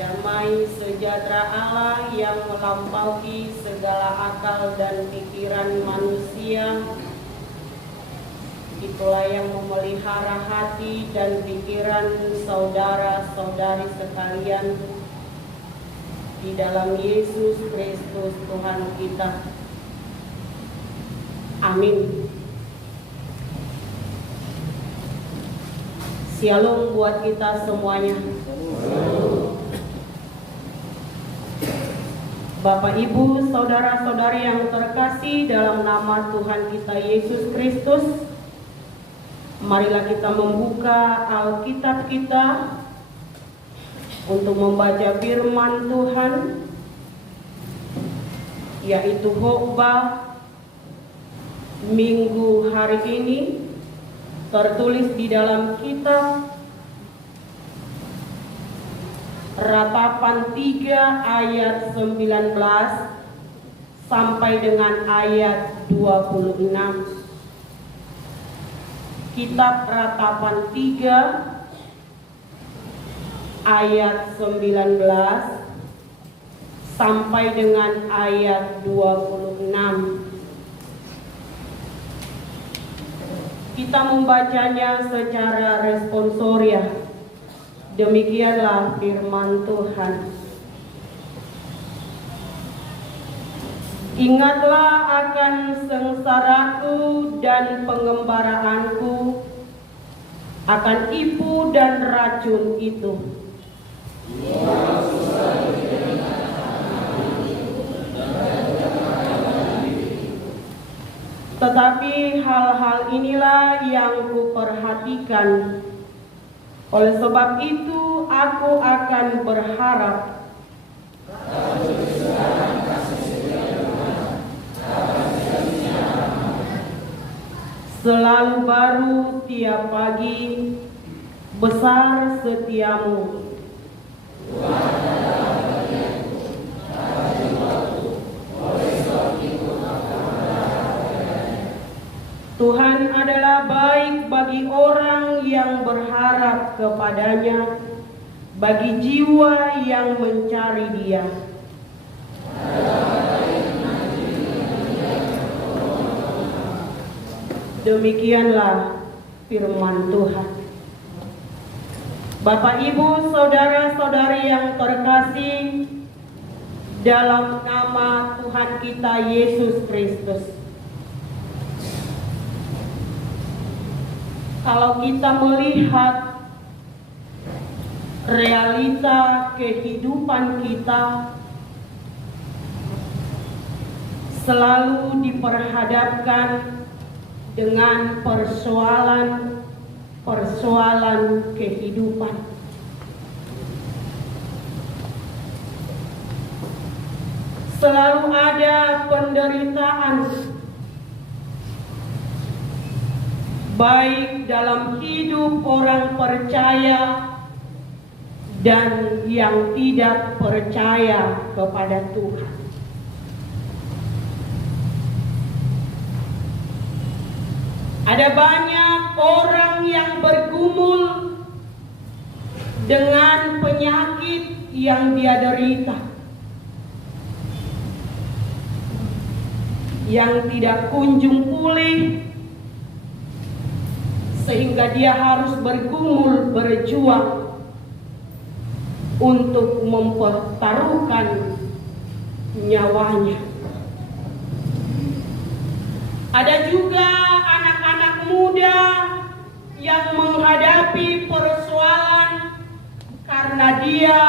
Damai sejahtera Allah yang melampaui segala akal dan pikiran manusia, itulah yang memelihara hati dan pikiran saudara-saudari sekalian di dalam Yesus Kristus Tuhan kita. Amin. Shalom buat kita semuanya. Bapak, Ibu, saudara-saudari yang terkasih dalam nama Tuhan kita Yesus Kristus, marilah kita membuka Alkitab kita untuk membaca firman Tuhan, yaitu khotbah Minggu hari ini, tertulis di dalam kitab Ratapan 3 ayat 19 sampai dengan ayat 26. Kitab Ratapan 3 ayat 19 sampai dengan ayat 26. Kita membacanya secara responsorial. Demikianlah firman Tuhan. Ingatlah akan sengsaraku dan pengembaraanku, akan ibu dan racun itu. Tetapi hal-hal inilah yang kuperhatikan. Oleh sebab itu aku akan berharap selalu baru tiap pagi, besar setiamu. Tuhan adalah baik bagi orang yang berharap kepadanya, bagi jiwa yang mencari Dia. Demikianlah firman Tuhan. Bapak, Ibu, saudara-saudari yang terkasih dalam nama Tuhan kita Yesus Kristus. Kalau kita melihat realita kehidupan kita, selalu diperhadapkan dengan persoalan kehidupan. Selalu ada penderitaan, baik dalam hidup orang percaya dan yang tidak percaya kepada Tuhan. Ada banyak orang yang bergumul dengan penyakit yang dia derita, yang tidak kunjung pulih, sehingga dia harus bergumul, berjuang untuk mempertaruhkan nyawanya. Ada juga anak-anak muda yang menghadapi persoalan karena dia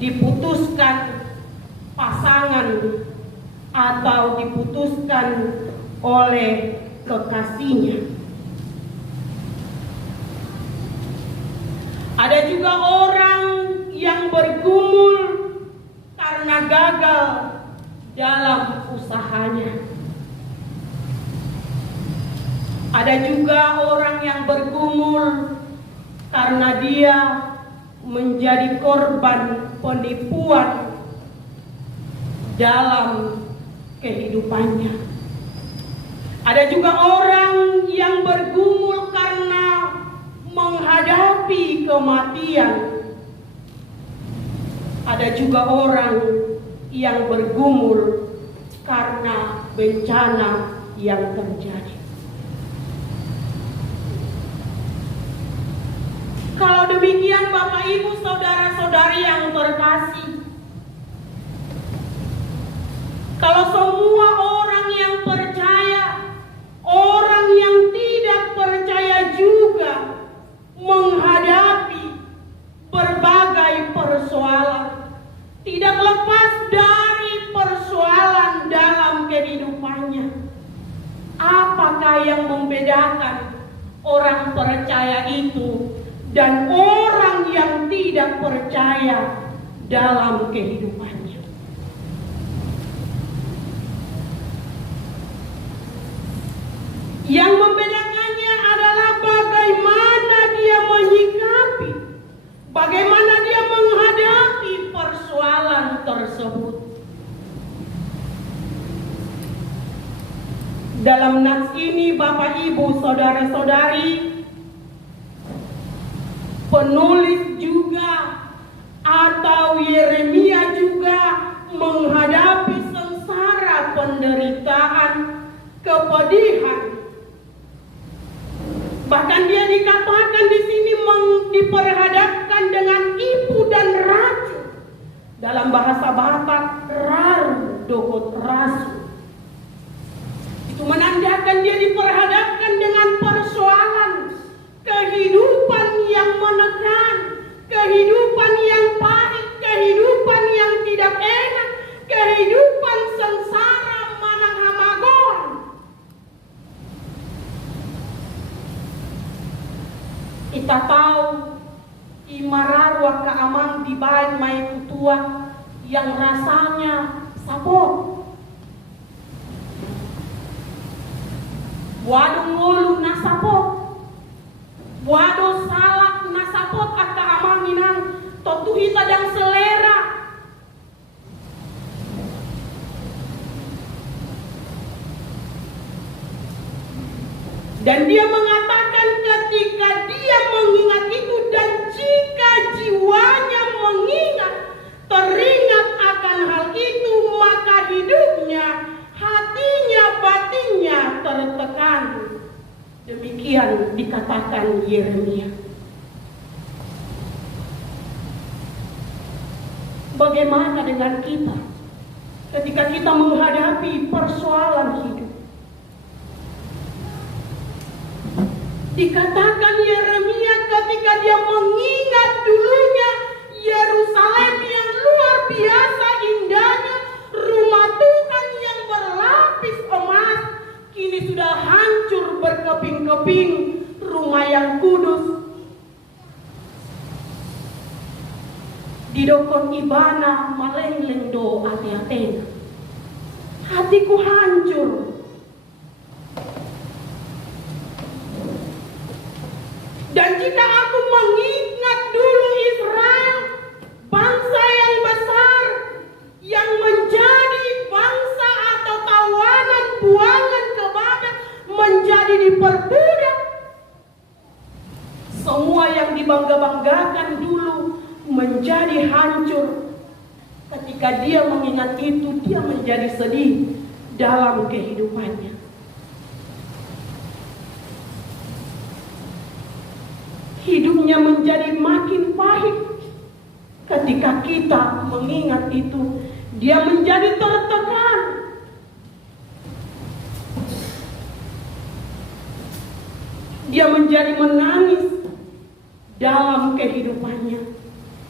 diputuskan pasangan atau diputuskan oleh kekasihnya. Ada juga orang yang bergumul karena gagal dalam usahanya. Ada juga orang yang bergumul karena dia menjadi korban penipuan dalam kehidupannya. Ada juga orang yang bergumul karena menghadapi kematian ada juga orang yang bergumul karena bencana yang terjadi. Kalau demikian Bapak Ibu saudara-saudari yang terkasih, kalau semua orang yang percaya, orang yang tidak percaya juga menghadapi berbagai persoalan, tidak lepas dari persoalan dalam kehidupannya. Apakah yang membedakan orang percaya itu dan orang yang tidak percaya dalam kehidupannya? Yang membedakannya adalah bagaimana dia menyikapi, bagaimana dia menghadapi persoalan tersebut. Dalam nats ini Bapak Ibu saudara-saudari, penulis juga atau Yeremia juga menghadapi sengsara, penderitaan, kepedihan. Bahkan dia dikatakan di sini diperhadapkan dengan ibu dan racun. Dalam bahasa Batak, raru dohot rasu. Itu menandakan dia diperhadapkan dengan persoalan kehidupan yang menekan, kehidupan yang pahit, kehidupan yang tidak enak, kehidupan sengsara manang hamagon. Kita tahu imararwa kaamang di bahan mai tutua yang rasanya sapot. Waduh ngolu na sapot. Waduh salak na sapot at kaamang inang totuhita dan selera. Dan dia mengatakan ketika dia mengingat itu dan jika jiwanya mengingat, teringat akan hal itu, maka hidupnya, hatinya, batinnya tertekan. Demikian dikatakan Yeremia. Bagaimana dengan kita ketika kita menghadapi persoalan hidup? Dikatakan Yeremia ketika dia mengingat dulunya Yerusalem yang luar biasa indahnya, rumah Tuhan yang berlapis emas, kini sudah hancur berkeping-keping, rumah yang kudus. Didokon ibana malengleng do ate-atena. Hatiku hancur. Dan jika aku mengingat dulu Israel, bangsa yang besar, yang menjadi bangsa atau tawanan buangan ke Babel, menjadi diperbudak. Semua yang dibangga-banggakan dulu menjadi hancur. Ketika dia mengingat itu, dia menjadi sedih dalam kehidupannya. Hidupnya menjadi makin pahit. Ketika kita mengingat itu, dia menjadi tertekan. Dia menjadi menangis dalam kehidupannya,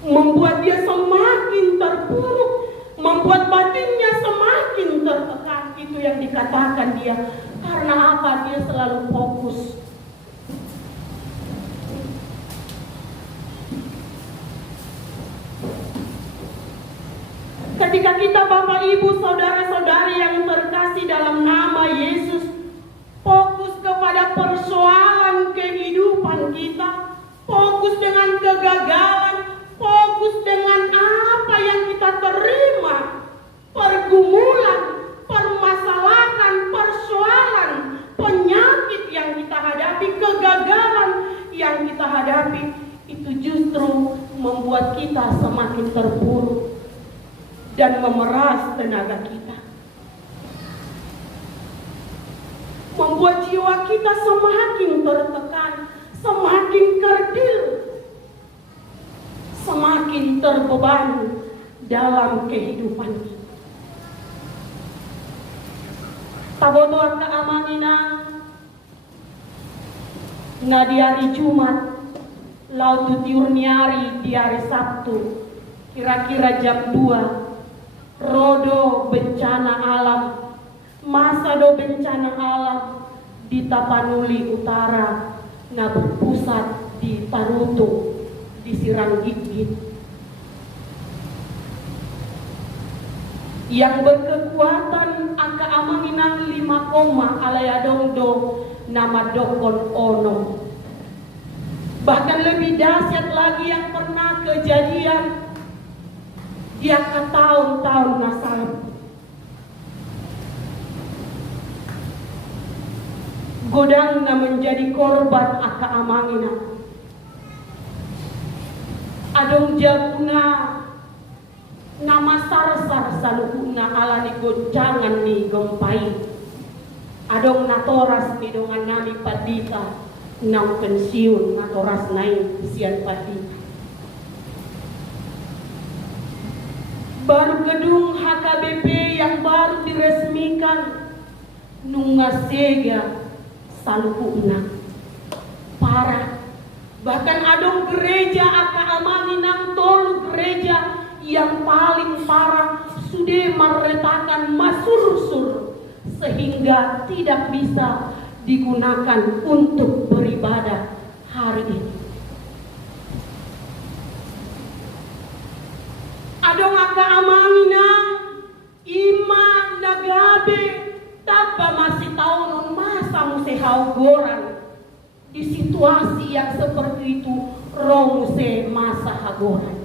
membuat dia semakin terpuruk, membuat batinnya semakin tertekan. Itu yang dikatakan dia. Karena apa? Dia selalu fokus. Ketika kita Bapak Ibu saudara-saudari yang terkasih dalam nama Yesus, fokus kepada persoalan kehidupan kita, fokus dengan kegagalan, fokus dengan apa yang kita terima, pergumulan, permasalahan, persoalan, penyakit yang kita hadapi, kegagalan yang kita hadapi, itu justru justru membuat kita semakin terpuruk dan memeras tenaga kita. Membuat jiwa kita semakin tertekan, semakin kerdil, semakin terbebani dalam kehidupan kita. Tabotoan keamanan na di hari Jumat, lau tutiurniari di hari Sabtu, kira-kira jam 2, rodo bencana alam, masa do bencana alam di Tapanuli Utara, na berpusat di Tarutung, di Siranggit, yang berkekuatan angka amanginang 5, alayadong do nama dokon ono. Bahkan lebih dahsyat lagi yang pernah kejadian dia ke tahun-tahun nasab. Godang na menjadi korban aka amangina. Adong jaguna nama sarsar salukuna alani goncangan ni gempai. Adong natoras ni dongan nami padita nang pensiun natoras naik sian padita. Baru gedung HKBP yang baru diresmikan nungasega salukuna parah. Bahkan adong gereja aka amani nang tolu gereja yang paling parah sudah meretakan masur-sur sehingga tidak bisa digunakan untuk beribadah hari ini. Adong aka amangina ima nagabe taba masih tahun masa musehau goran di situasi yang seperti itu romuse masa hagoran.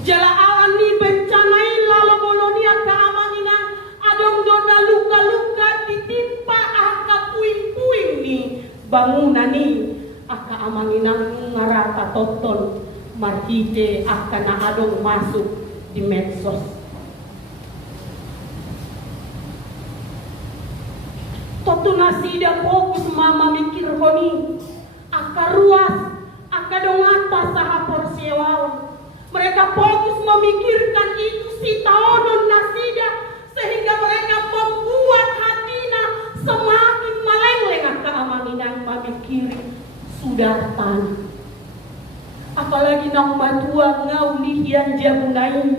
Jala awan ni bencanai lalu bolonia keamangina adong dona luka-luka ditimpa aka puing-puing ni bangunan ni aka amangina ngarata toton marhite aka na adong masuk di medsos. Totu nasida fokus mama mikir honi aka ruas aka dong atas saha porsewawan. Mereka fokus memikirkan itu si taonon nasida sehingga mereka membuat hatina semakin meleleng keamanan memikiri sudah tanah. Apalagi nang matua ngau lihian jabunai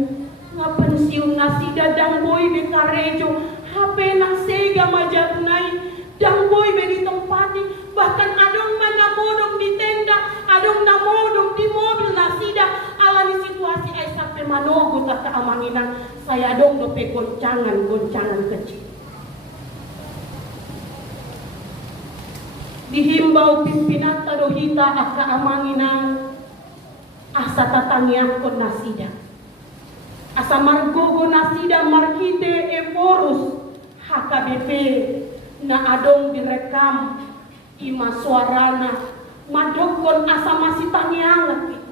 ngapensiun nasida dang boy be karejo HP nang sega majabunai dang boy be di tempati bahkan adong manamodong di tenda adong namodong di mobil nasida alami situasi ay sampai manogo tak keamanginan saya dong dope goncangan kecil. Dihimbau pimpinan tadohita aka amanginan asa tatangiakon nasida. Asa margogo nasida markite eforus HKBP na adong direkam ima suarana madokon asa masih tangiangat kita.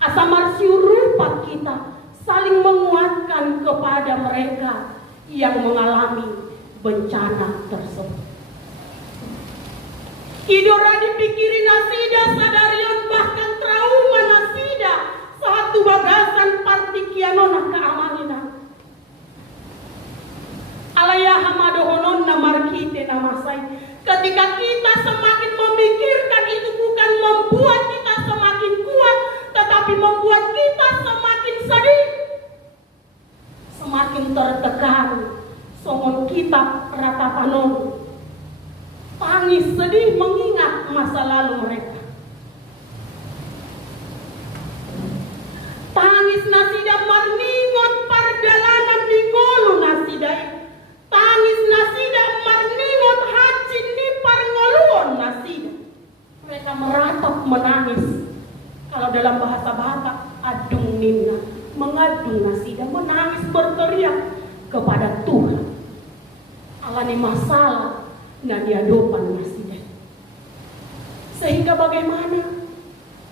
Asa marsiurupat kita saling menguatkan kepada mereka yang mengalami bencana tersebut. Idora dipikirin nasida sadarion bahkan trauma nasida satu bagasan partikianon keamanan. Alaya hamadohonon na markite na masay. Ketika kita semakin memikirkan itu bukan membuat kita semakin kuat, tetapi membuat kita semakin sedih, semakin tertekan. Songon kitab ratapanon, tangis sedih mengingat masa lalu mereka. Tangis nasida marningot pardalanan di ngolu nasidai. Tangis nasida marningot hacin ni parngoluon nasida. Mereka meratap menangis. Kalau dalam bahasa Batak adung ninna, mengadung nasida, menangis berteriak kepada Tuhan. Alani masalah na diadopan nasida. Sehingga bagaimana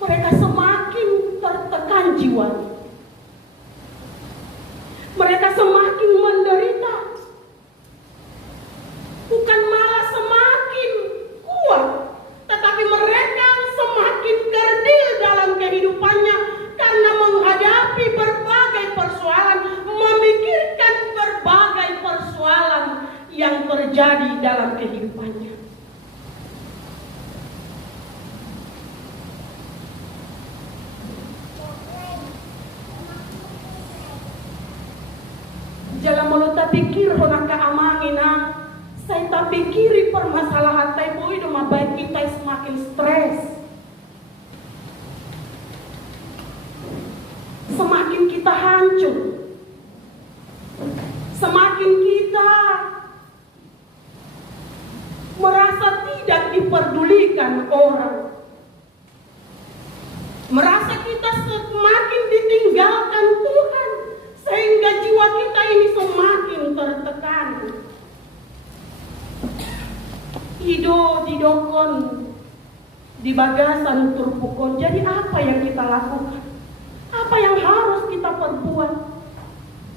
mereka semakin tertekan jiwanya. Mereka semakin menderita. Bukan malah semakin kuat, tetapi mereka semakin kerdil dalam kehidupannya karena menghadapi berbagai persoalan, memikirkan berbagai persoalan yang terjadi dalam kehidupannya. Jalan mulut tak pikir honaka amangina, saya tak pikiri permasalahan tai boy do mabai kita semakin stres. Semakin kita hancur. Semakin kita merasa tidak diperdulikan orang. Merasa kita semakin ditinggalkan Tuhan. Sehingga jiwa kita ini semakin tertekan. Ido didokon di bagasan turpukon. Jadi apa yang kita lakukan? Apa yang harus kita perbuat?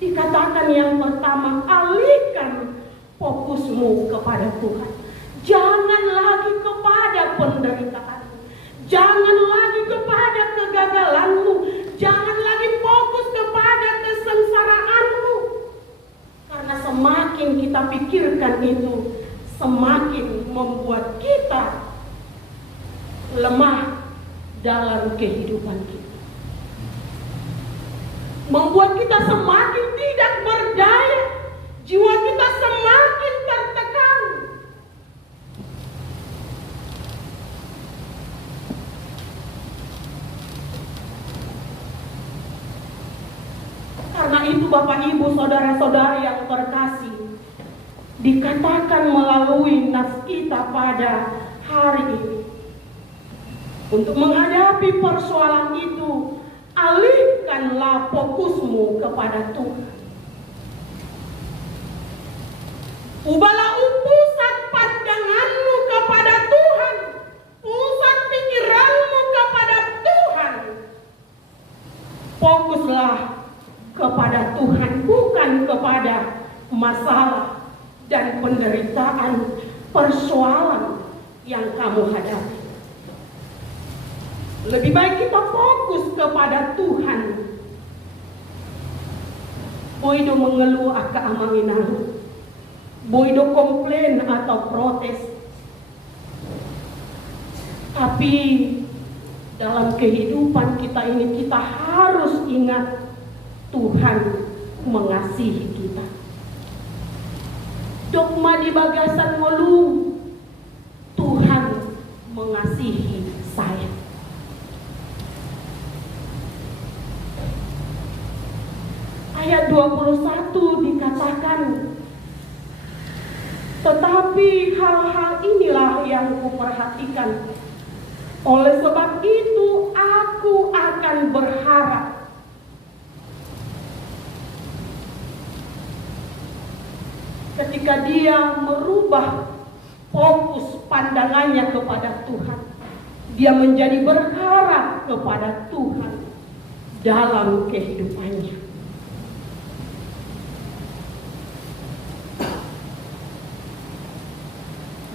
Dikatakan yang pertama, alihkan fokusmu kepada Tuhan. Jangan lagi kepada penderitaan. Jangan lagi kepada kegagalanmu. Jangan lagi fokus kepada kesengsaraanmu. Karena semakin kita pikirkan itu, semakin membuat kita lemah dalam kehidupan kita. Membuat kita semakin tidak berdaya. Jiwa kita semakin tertekan. Karena itu Bapak Ibu saudara-saudari yang terkasih, dikatakan melalui nas kita pada hari ini, untuk menghadapi persoalan itu, alihkanlah fokusmu kepada Tuhan. Ubahlah pusat pandanganmu kepada Tuhan, pusat pikiranmu kepada Tuhan. Fokuslah kepada Tuhan, bukan kepada masalah dan penderitaan, persoalan yang kamu hadapi. Lebih baik kita fokus kepada Tuhan. Boido mengeluh aka amanginang, boido komplain atau protes. Tapi dalam kehidupan kita ini kita harus ingat Tuhan mengasihi kita. Dogma di bagasan ngolu, Tuhan mengasihi saya. Ayat 21 dikatakan, tetapi hal-hal inilah yang kuperhatikan. Oleh sebab itu aku akan berharap. Ketika dia merubah fokus pandangannya kepada Tuhan, dia menjadi berharap kepada Tuhan dalam kehidupannya.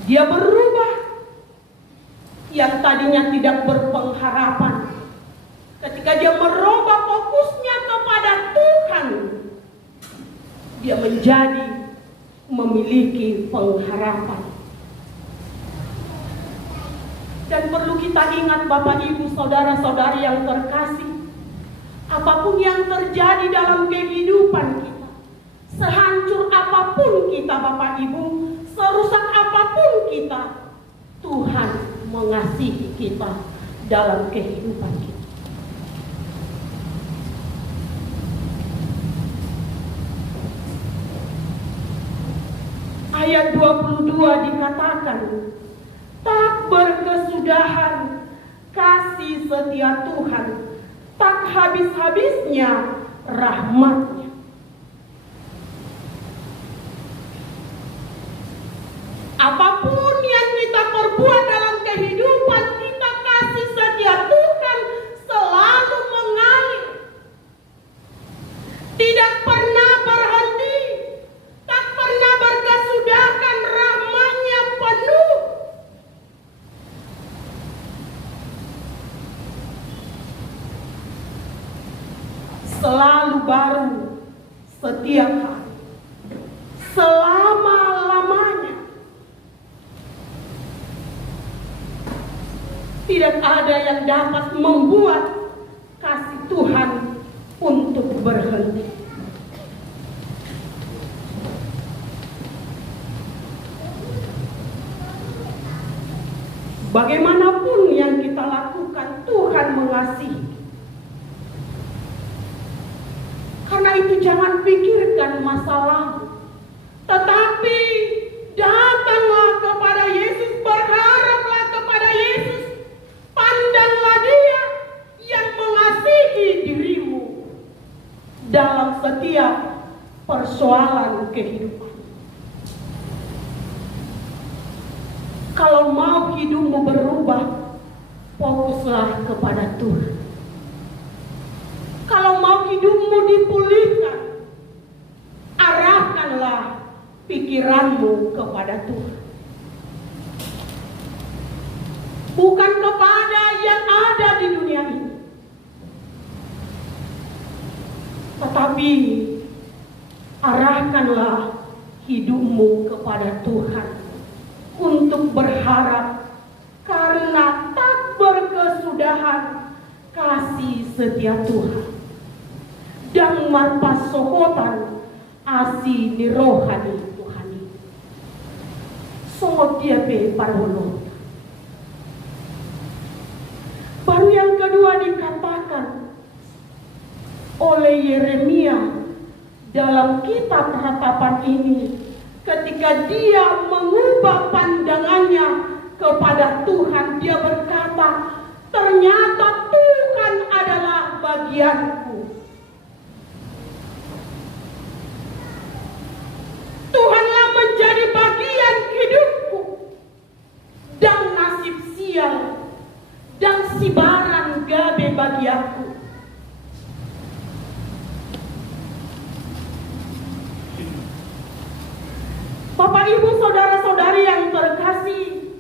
Dia berubah yang tadinya tidak berpengharapan. Ketika dia merubah fokusnya kepada Tuhan, dia menjadi memiliki pengharapan. Dan perlu kita ingat Bapak Ibu saudara-saudari yang terkasih, apapun yang terjadi dalam kehidupan kita, sehancur apapun kita Bapak Ibu, serusak apapun kita, Tuhan mengasihi kita dalam kehidupan kita. Ayat 22 dikatakan, tak berkesudahan kasih setia Tuhan, tak habis-habisnya rahmat-Nya. Apapun yang kita perbuat dalam kehidupan kita, selalu baru setiap hari, selama-lamanya. Tidak ada yang dapat membuat kasih Tuhan untuk berhenti. Bagaimanapun yang kita lakukan, Tuhan mengasihi. Karena itu jangan pikirkan masalah, tetapi datanglah kepada Yesus, berharaplah kepada Yesus, pandanglah Dia yang mengasihi dirimu dalam setiap persoalan kehidupan. Kalau mau hidupmu berubah, fokuslah kepada Tuhan. Kalau mau hidupmu dipulihkan, arahkanlah pikiranmu kepada Tuhan. Bukan kepada yang ada di dunia ini, tetapi arahkanlah hidupmu kepada Tuhan untuk berharap, karena tak berkesudahan kasih setia Tuhan dan marpasohotan asi ni rohani Tuhani. So dia pe parholo. Baru yang kedua dikatakan oleh Yeremia dalam kitab hatapan ini, ketika dia mengubah pandangannya kepada Tuhan, dia berkata, ternyata Tuhan adalah bagianku. Tuhanlah menjadi bagian hidupku, dan nasib sial dan sibaran gabe bagi aku. Bapak, Ibu, saudara-saudari yang terkasih,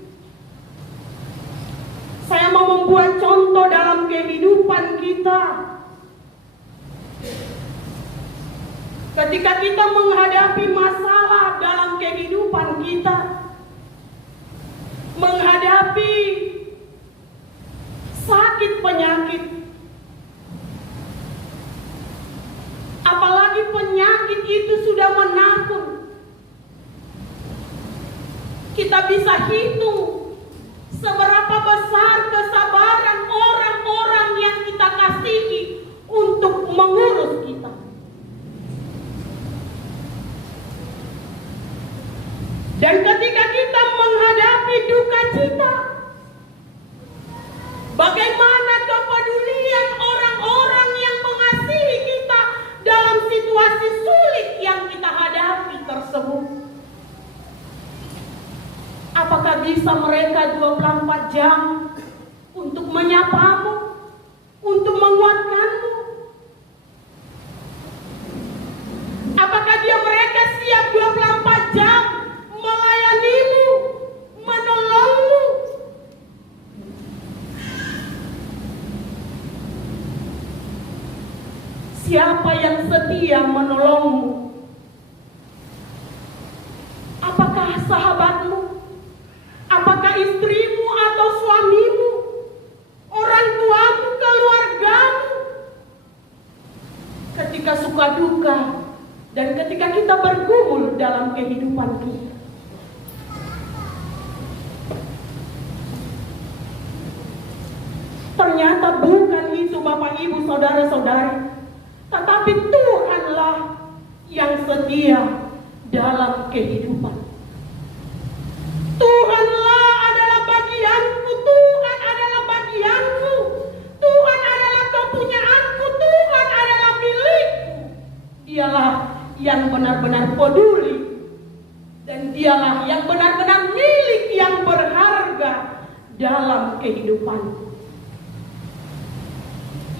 saya mau membuat contoh dalam kehidupan kita. Ketika kita menghadapi masalah dalam kehidupan kita, menghadapi sakit penyakit, apalagi penyakit itu sudah menakut, kita bisa hitung seberapa besar kesabaran orang-orang yang kita kasihi untuk mengurus kita. Dan ketika kita menghadapi duka cita, bagaimana kepedulian orang-orang yang mengasihi kita dalam situasi sulit yang kita hadapi tersebut? Apakah bisa mereka 24 jam untuk menyapamu, untuk menguatkanmu? Apakah mereka siap 24 jam melayanimu, menolongmu? Siapa yang setia menolongmu? Apakah sahabatmu? Apakah istrimu atau suamimu? Orang tuamu, keluargamu? Ketika suka duka dan ketika kita bergumul dalam kehidupan kita. Ternyata bukan itu, Bapak, Ibu, saudara-saudari, tetapi Tuhanlah yang setia dalam kehidupan. Tuhanlah adalah bagianku, Tuhan adalah bagianku, Tuhan adalah kepunyaanku, Tuhan adalah milikku. Dialah yang benar-benar peduli, dan dialah yang benar-benar milik yang berharga dalam kehidupanku,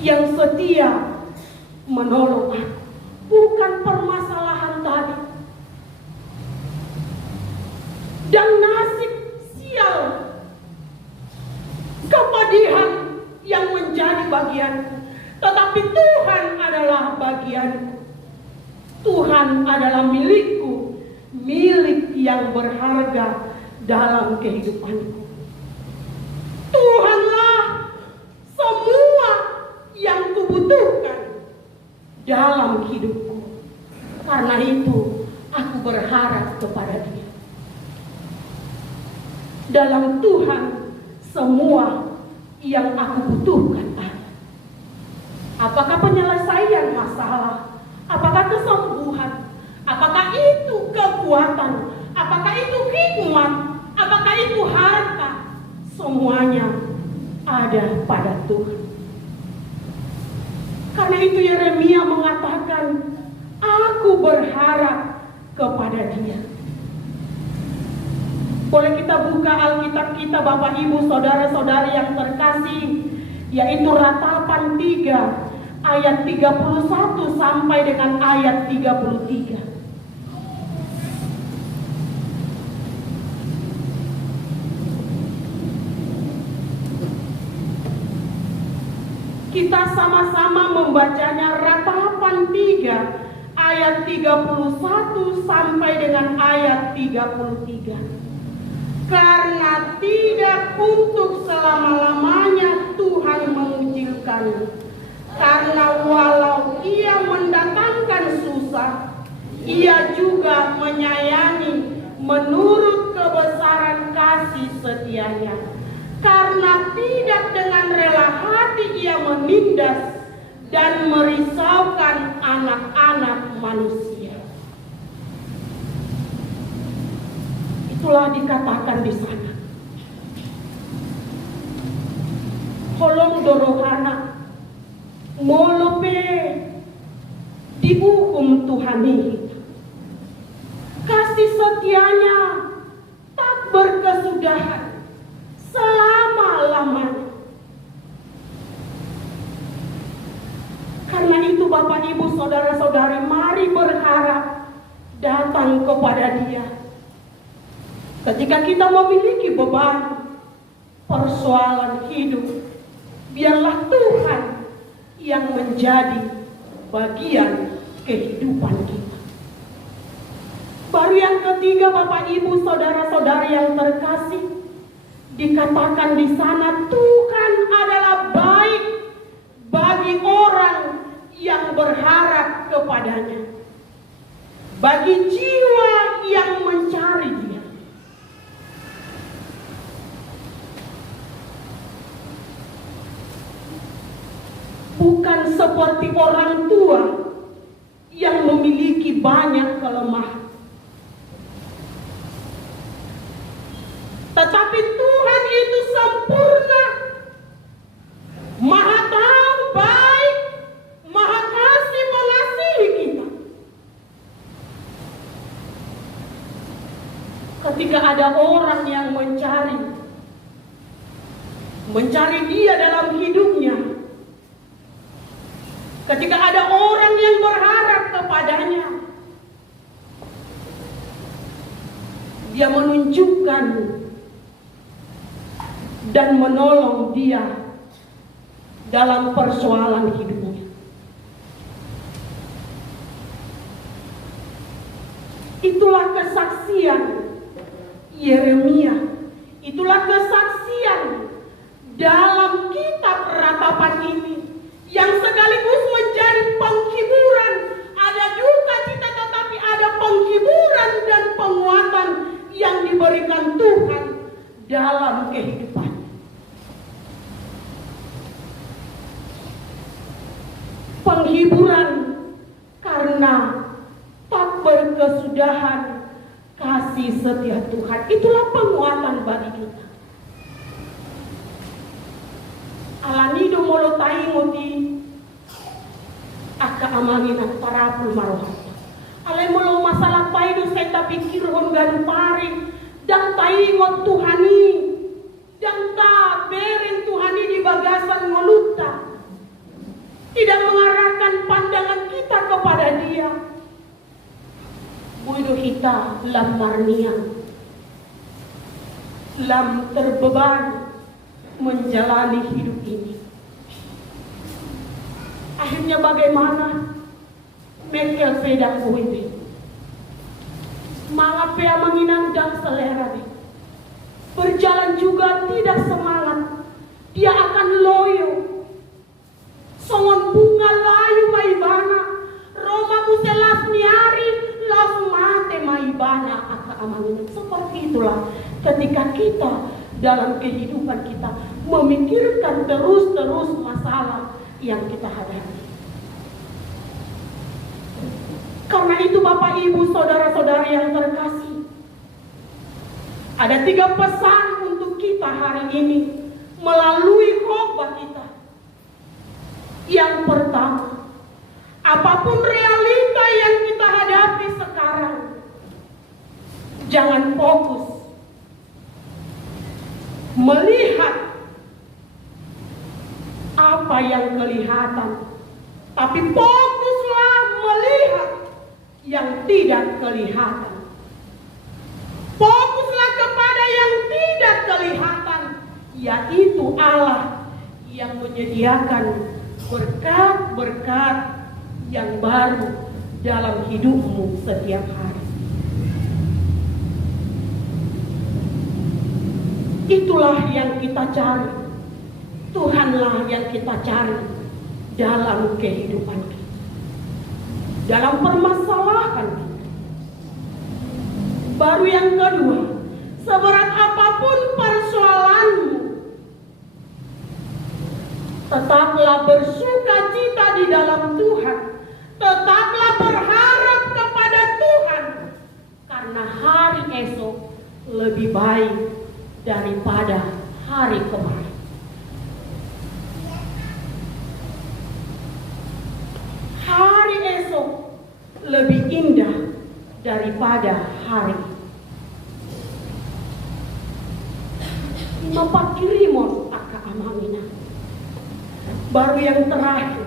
yang setia menolong aku. Bukan permasalahan tadi dan nasib sial, kepedihan yang menjadi bagianku, tetapi Tuhan adalah bagianku. Tuhan adalah milikku, milik yang berharga dalam kehidupanku. Tuhanlah semua yang kubutuhkan dalam hidupku. Karena itu aku berharap kepada Dia. Dalam Tuhan semua yang aku butuhkan ada. Apakah penyelesaian masalah? Apakah kesembuhan? Apakah itu kekuatan? Apakah itu hikmat? Apakah itu harta? Semuanya ada pada Tuhan. Karena itu Yeremia mengatakan, aku berharap kepada Dia. Boleh kita buka Alkitab kita Bapak Ibu Saudara-saudari yang terkasih, yaitu Ratapan 3 ayat 31 sampai dengan ayat 33. Kita sama-sama membacanya. Ratapan 3 ayat 31 sampai dengan ayat 33. Karena tidak untuk selama-lamanya Tuhan mengucilkan. Karena walau Ia mendatangkan susah, Ia juga menyayangi menurut kebesaran kasih setianya. Karena tidak dengan rela hati Ia menindas dan merisaukan anak-anak manusia. Itulah dikatakan di sana. Holong dorohana molope dihukum Tuhani. Kasih setianya tak berkesudahan selama-lamanya. Karena itu Bapak Ibu Saudara-saudari, mari berharap datang kepada Dia. Ketika kita memiliki beban, persoalan hidup, biarlah Tuhan yang menjadi bagian kehidupan kita. Baru yang ketiga Bapak Ibu Saudara-saudari yang terkasih, dikatakan di sana Tuhan adalah baik bagi orang yang berharap kepadanya, bagi jiwa yang mencari Dia. Bukan seperti orang tua yang memiliki banyak kelemahan. Tetapi Tuhan itu sempurna, Maha tahu, baik, Maha kasih, mengasihi kita. Ketika ada orang yang mencari Dia dalam hidupnya, ketika ada orang yang berharap kepadanya, Dia menunjukkan dan menolong dia dalam persoalan hidupnya. Itulah kesaksian Yeremia. Itulah kesaksian dalam kitab Ratapan ini, yang sekaligus menjadi penghiburan. Ada duka cita, tetapi ada penghiburan dan penguatan yang diberikan Tuhan dalam kehidupan. Penghiburan karena tak berkesudahan kasih setia Tuhan. Itulah penguatan bagi kita. Alanido molo taingoti aka amangin at parapul marohat. Alay molo masalah paido saya tak pikir hon ganu paring dan taingot Tuhani dan tak berin Tuhani di bagasan ngoluta. Tidak mengarahkan pandangan kita kepada Dia. Buido kita lam marnian, lam terbeban menjalani hidup ini. Akhirnya bagaimana? Mekel pedang uibe. Mangapea menginandang selera deh. Berjalan juga tidak semangat. Dia akan loyo. Songon bunga layu maibana. Roma muselas niari langsung mate maibana aka amanginan. Seperti itulah ketika kita dalam kehidupan kita memikirkan terus-terus masalah yang kita hadapi. Karena itu Bapak Ibu saudara-saudari yang terkasih, ada 3 pesan untuk kita hari ini melalui khotbah kita. Yang pertama, apapun realita yang kita hadapi sekarang, jangan fokus melihat apa yang kelihatan, tapi fokuslah melihat yang tidak kelihatan. Fokuslah kepada yang tidak kelihatan, yaitu Allah yang menyediakan berkat-berkat yang baru dalam hidupmu setiap hari. Itulah yang kita cari. Tuhanlah yang kita cari dalam kehidupan kita, dalam permasalahan kita. Baru yang kedua, seberat apapun persoalanmu, tetaplah bersuka cita di dalam Tuhan. Tetaplah berharap kepada Tuhan, karena hari esok lebih baik daripada hari kemarin. Hari esok lebih indah daripada hari. Mapakirimo aka amangina. Baru yang terakhir,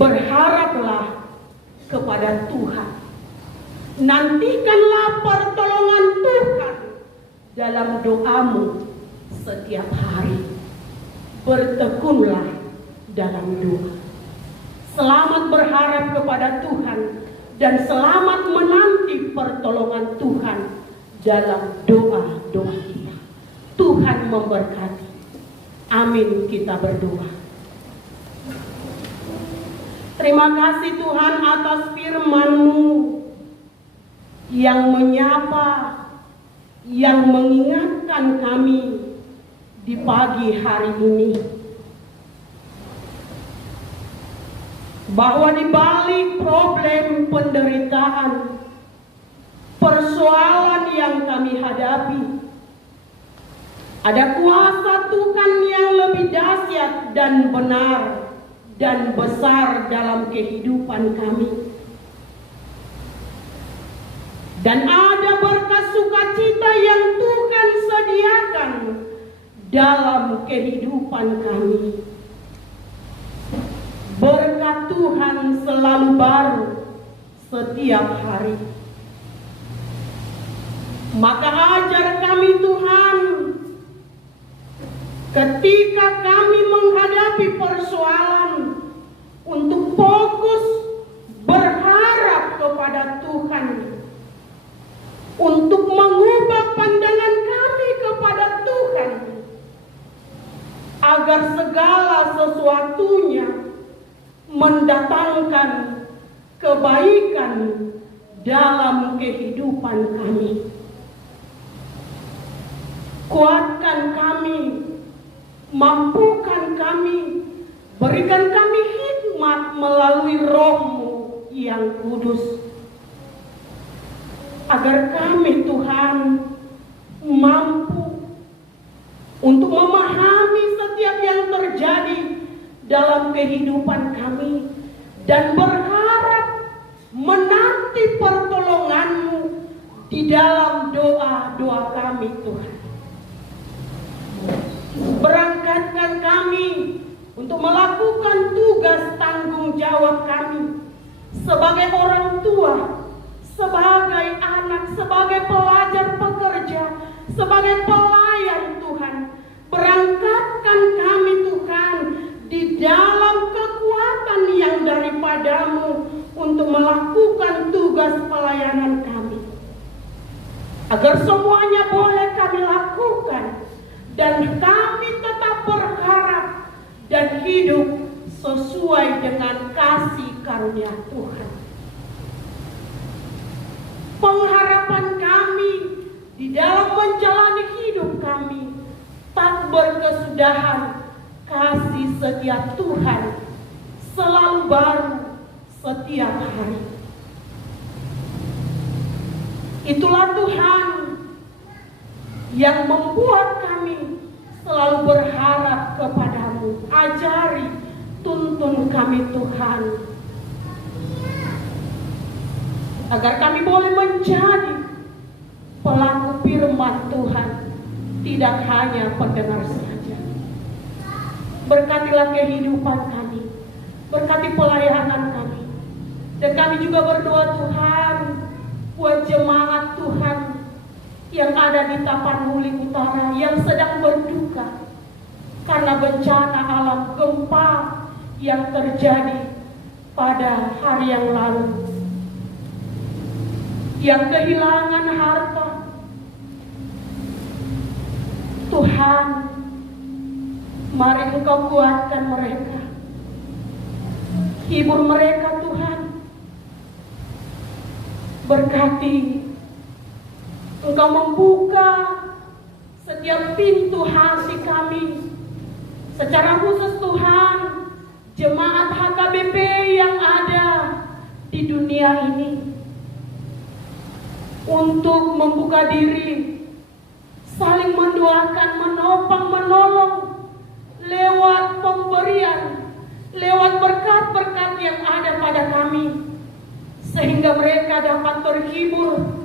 berharaplah kepada Tuhan. Nantikanlah pertolongan Tuhan dalam doamu setiap hari. Bertekunlah dalam doa. Selamat berharap kepada Tuhan dan selamat menanti pertolongan Tuhan dalam doa-doa kita. Tuhan memberkati. Amin, kita berdoa. Terima kasih Tuhan atas firman-Mu yang menyapa, yang mengingatkan kami di pagi hari ini, bahwa di balik problem penderitaan, persoalan yang kami hadapi, ada kuasa Tuhan yang lebih dahsyat dan benar dan besar dalam kehidupan kami. Dan ada berkat sukacita yang Tuhan sediakan dalam kehidupan kami. Berkat Tuhan selalu baru setiap hari. Maka ajar kami Tuhan, ketika kami menghadapi persoalan, untuk fokus berharap kepada Tuhan, untuk mengubah pandangan kami kepada Tuhan, agar segala sesuatunya mendatangkan kebaikan dalam kehidupan kami. Kuatkan kami, mampukan kami, berikan kami hikmat melalui Roh-Mu yang kudus, agar kami Tuhan mampu untuk memahami setiap yang terjadi dalam kehidupan kami dan berharap menanti pertolongan-Mu di dalam doa-doa kami Tuhan. Berangkatkan kami untuk melakukan tugas tanggung jawab kami sebagai orang tua, sebagai anak, sebagai pelajar pekerja, sebagai pelayan Tuhan. Berangkat agar semuanya boleh kami lakukan dan kami tetap berharap dan hidup sesuai dengan kasih karunia Tuhan. Pengharapan kami di dalam menjalani hidup kami tak berkesudahan. Kasih setia Tuhan selalu baru setiap hari. Itulah Tuhan yang membuat kami selalu berharap kepadamu. Ajari, tuntun kami Tuhan, agar kami boleh menjadi pelaku firman Tuhan, tidak hanya pendengar saja. Berkatilah kehidupan kami, berkati pelayanan kami, dan kami juga berdoa Tuhan buat jemaat Tuhan yang ada di Tapanuli Utara yang sedang berduka karena bencana alam gempa yang terjadi pada hari yang lalu, yang kehilangan harta. Tuhan, mari Engkau kuatkan mereka, hibur mereka Tuhan, berkati, Engkau membuka setiap pintu hati kami, secara khusus Tuhan, jemaat HKBP yang ada di dunia ini, untuk membuka diri, saling mendoakan, menopang, menolong, lewat pemberian, lewat berkat-berkat yang ada pada kami, sehingga mereka dapat terhibur,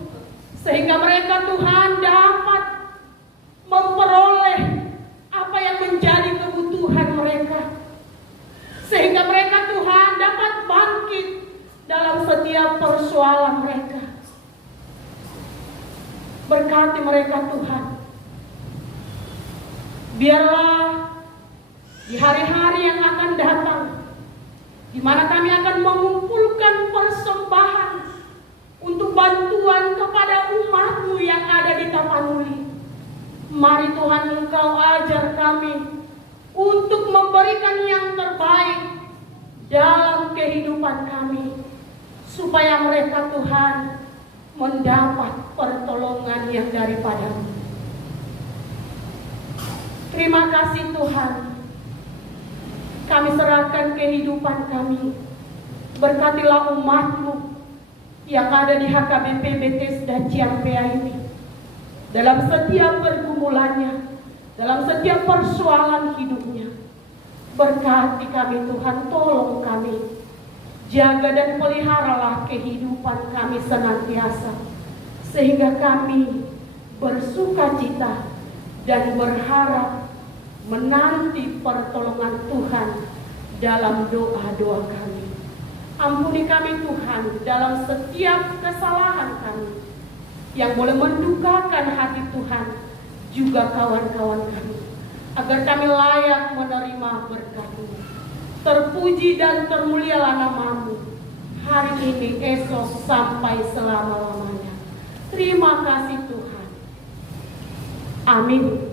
sehingga mereka Tuhan dapat memperoleh apa yang menjadi kebutuhan mereka, sehingga mereka Tuhan dapat bangkit dalam setiap persoalan mereka. Berkati mereka Tuhan. Biarlah di hari-hari yang akan datang, di mana kami akan mengumpulkan persembahan untuk bantuan kepada umat-Mu yang ada di Tapanuli. Mari Tuhan Engkau ajar kami untuk memberikan yang terbaik dalam kehidupan kami, supaya mereka Tuhan mendapat pertolongan yang daripada-Mu. Terima kasih Tuhan. Kami serahkan kehidupan kami. Berkatilah umat-Mu yang ada di HKBP Bethesda Ciampea ini, dalam setiap pergumulannya, dalam setiap persoalan hidupnya. Berkati kami Tuhan, tolong kami, jaga dan peliharalah kehidupan kami senantiasa, sehingga kami bersuka cita dan berharap menanti pertolongan Tuhan dalam doa-doa kami. Ampuni kami Tuhan dalam setiap kesalahan kami yang boleh mendukakan hati Tuhan, juga kawan-kawan kami, agar kami layak menerima berkat-Mu. Terpuji dan termulialah nama-Mu hari ini, esok, sampai selama-lamanya. Terima kasih Tuhan. Amin.